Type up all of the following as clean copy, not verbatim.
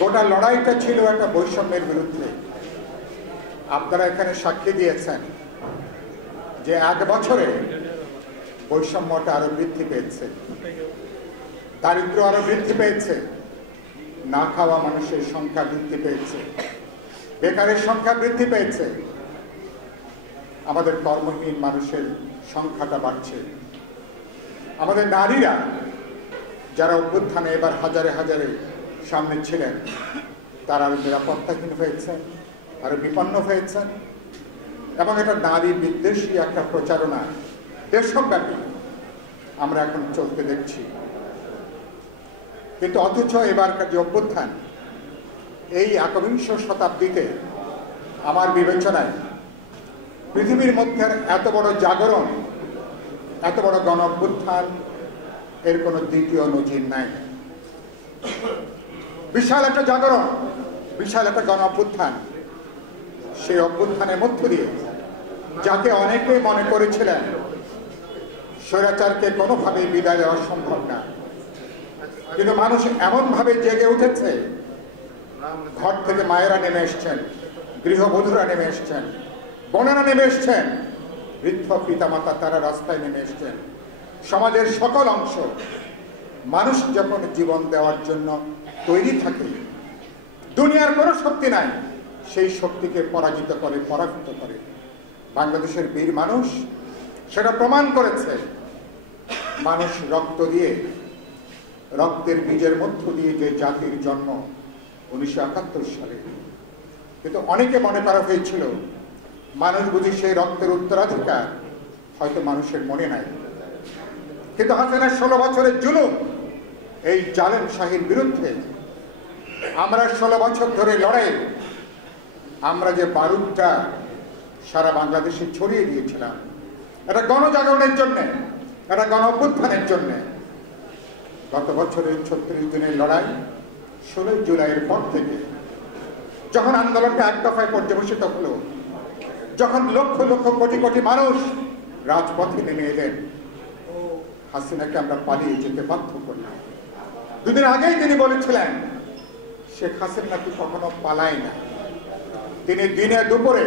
গোটা লড়াইটা ছিল একটা বৈষম্যের বিরুদ্ধে। আপনারা এখানে সাক্ষী দিয়েছেন যে 1 বছরে বৈষম্যটা আরো বৃদ্ধি পেয়েছে, দারিদ্র্য আরো বৃদ্ধি পেয়েছে, না খাওয়া মানুষের সংখ্যা বৃদ্ধি পেয়েছে, বেকারের সংখ্যা বৃদ্ধি পেয়েছে, আমাদের কর্মহীন মানুষের সংখ্যাটা বাড়ছে। আমাদের নারীরা যারা অভ্যুত্থানে এবার হাজারে হাজারে সামনে ছিলেন তারা আরো নিরাপত্তাহীন হয়েছেন, আরো বিপন্ন হয়েছেন, এবং এটা নারী বিদ্বেষী একটা প্রচারণা দেশব্যাপী আমরা এখন চলতে দেখছি। কিন্তু অথচ এবারকার যে অভ্যুত্থান, এই 21 শতাব্দীতে আমার বিবেচনায় পৃথিবীর মধ্যে এত বড় জাগরণ, এত বড় গণ অভ্যুত্থান এর কোনো দ্বিতীয় নজির নাই। বিশাল একটা জাগরণ, বিশাল একটা গণ অভ্যুত্থান। সেই অভ্যুত্থানের মধ্য দিয়ে যাকে অনেকে মনে করেছিলেন স্বৈরাচারকে কোনোভাবেই বিদায় দেওয়া সম্ভব না, কিন্তু মানুষ এমনভাবে জেগে উঠেছে, ঘর থেকে মায়েরা নেমে এসছেন, গৃহবধূরা নেমে এসছেন, বোনেরা নেমে এসছেন, বৃদ্ধ পিতামাতা তারা রাস্তায় নেমে এসছেন। সমাজের সকল অংশ, মানুষ যখন জীবন দেওয়ার জন্য তৈরি থাকে, দুনিয়ার কোনো শক্তি নাই সেই শক্তিকে পরাজিত করে, পরাভূত করে। বাংলাদেশের বীর মানুষ সেটা প্রমাণ করেছে। মানুষ রক্ত দিয়ে, রক্তের বীজের মধ্য দিয়ে যে জাতির জন্ম 1971 সালে, কিন্তু অনেকে মনে করা হয়েছিল মানুষ বুঝি সেই রক্তের উত্তরাধিকার হয়তো মানুষের মনে নাই। কিন্তু হাসিনার 16 বছরের জুলুম, এই জালেম শাহীর বিরুদ্ধে আমরা 16 বছর ধরে লড়াই, আমরা যে বারুদটা সারা বাংলাদেশে ছড়িয়ে দিয়েছিলাম এটা গণজাগরণের জন্যে, এটা গণ অভ্যুত্থানের জন্যে। গত বছরের 36 দিনের লড়াই 16 জুলাইয়ের পর থেকে যখন আন্দোলনটা এক দফায় পর্যবেসিত হলো, যখন লক্ষ লক্ষ কোটি কোটি মানুষ রাজপথে নেমে এলেন, হাসিনাকে আমরা পালিয়ে যেতে বাধ্য করলাম। দুদিন আগেই তিনি বলেছিলেন শেখ হাসিনা নাকি কখনো পালায় না। তিনি দিনে দুপুরে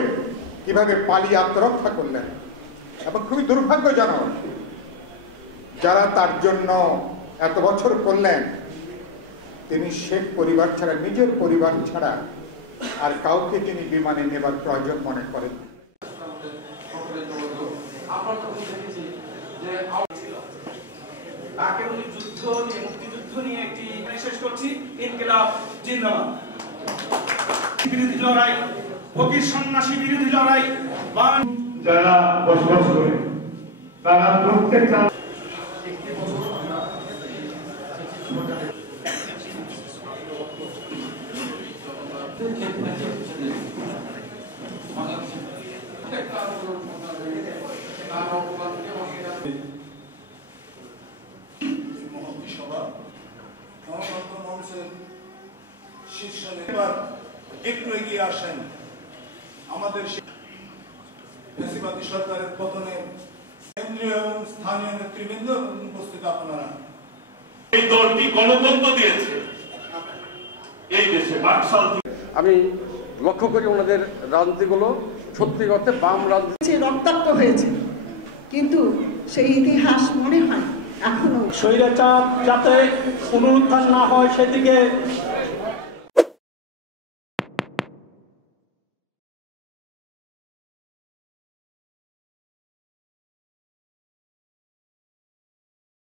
কিভাবে পালিয়ে আত্মরক্ষা করলেন, এবং খুবই দুর্ভাগ্যজনক যারা তার জন্য এত বছর করলেন, তিনি শেখ পরিবার ছাড়া, নিজের পরিবার ছাড়া আর কাউকে তিনি বিমানে নেবার প্রয়োজন মনে করেন। যুদ্ধ নিয়ে, মুক্তিযুদ্ধ নিয়ে একটি শেষ করছি। ইনকিলাব জিন্দাবাদ। বিরোধী লড়াই, ফকির সন্ন্যাসী বিরোধী লড়াই। যারা বসবাস করে তারা প্রত্যেকটা একটু এগিয়ে আসেন। আমাদের ফ্যাসিবাদী সরকারের পতনে কেন্দ্রীয় এবং স্থানীয় নেতৃবৃন্দ উপস্থিত আপনারা। এই দলটি গণতন্ত্র দিয়েছে এই দেশে। আমি লক্ষ্য করি ওনাদের রাজনীতিগুলো সত্যি অর্থে বাম রাজনীতি, রক্তাক্ত হয়েছে, কিন্তু সেই ইতিহাস মনে হয় এখনো স্বৈরাচার যাতে পুনরুত্থান না হয় সেদিকে